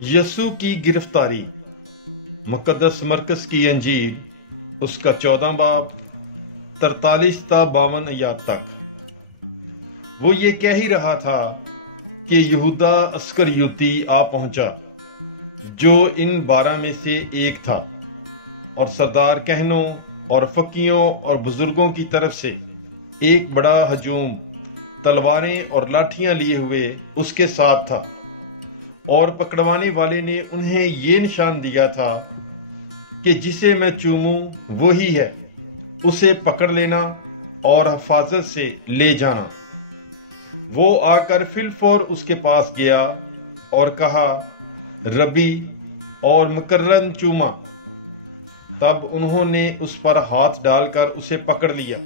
यसू की गिरफ्तारी। मुकद्दस मरकस की अंजील उसका 14 बाब 43 ता 52 आयत तक। वो ये कह ही रहा था कि यहूदा अस्करियोती आ पहुंचा, जो इन 12 में से एक था, और सरदार कहनों और फकीयों और बुजुर्गों की तरफ से एक बड़ा हजूम तलवारें और लाठियां लिए हुए उसके साथ था। और पकड़वाने वाले ने उन्हें ये निशान दिया था कि जिसे मैं चूमूं वही है, उसे पकड़ लेना और हिफाजत से ले जाना। वो आकर फिलफौर उसके पास गया और कहा, रबी, और मुकर्रन चूमा। तब उन्होंने उस पर हाथ डालकर उसे पकड़ लिया,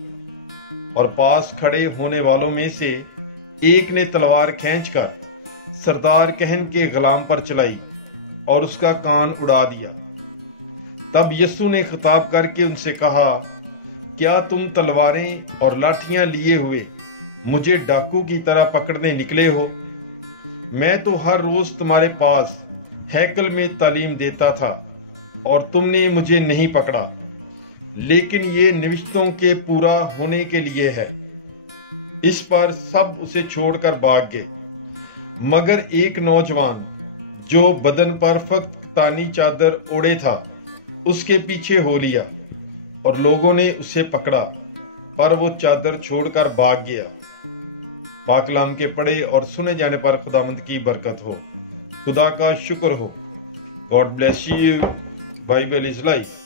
और पास खड़े होने वालों में से एक ने तलवार खींचकर सरदार कहन के गुलाम पर चलाई और उसका कान उड़ा दिया। तब यीशु ने खिताब करके उनसे कहा, क्या तुम तलवारें और लाठियां लिए हुए मुझे डाकू की तरह पकड़ने निकले हो? मैं तो हर रोज तुम्हारे पास हैकल में तालीम देता था और तुमने मुझे नहीं पकड़ा, लेकिन ये नविश्तों के पूरा होने के लिए है। इस पर सब उसे छोड़कर भाग गए, मगर एक नौजवान जो बदन पर फक्त तानी चादर ओढ़े था उसके पीछे हो लिया, और लोगों ने उसे पकड़ा, पर वो चादर छोड़कर भाग गया। पाकलाम के पढ़े और सुने जाने पर खुदावंद की बरकत हो। खुदा का शुक्र हो। God bless you. Bible is life.